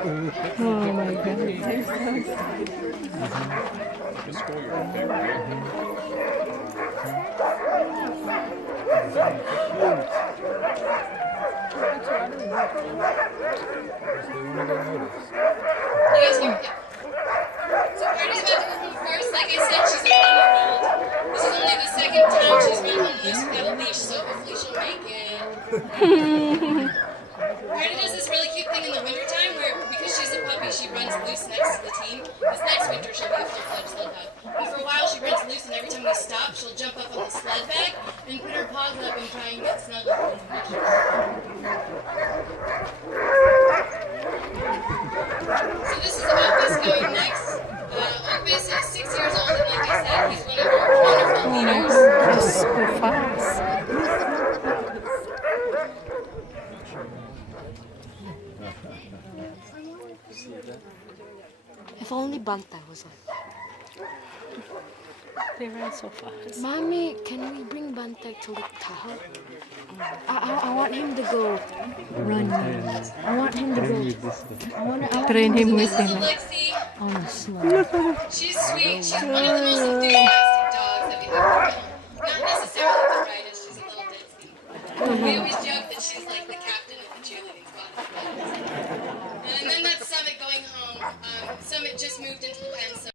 Oh my god. Just go your favorite. You guys hear? Yeah. So Party's about to go home first. Like I said, she's a 1-year-old. This is only the second time she's run on loose without a leash, so hopefully she'll make it. Party does this really cute thing in the wintertime where, because she's a puppy, she runs loose next to the team. This next winter, she'll be a full-fledged sled dog. But for a while, she runs loose, and every time we stop, she'll jump up on the sled bag and put her paws up and try and get snuggled. So this is Opus going next. Opus is 6 years old, and like I said, he's one of our wonderful leaders. He's so fast. If only Banta was on. They run so fast. Mommy, can we bring Banta to Lake Tahoe? I want him to go run. I want him to go. I want Train him So with this is him. Alexi. on a slow. She's sweet. She's one of the most enthusiastic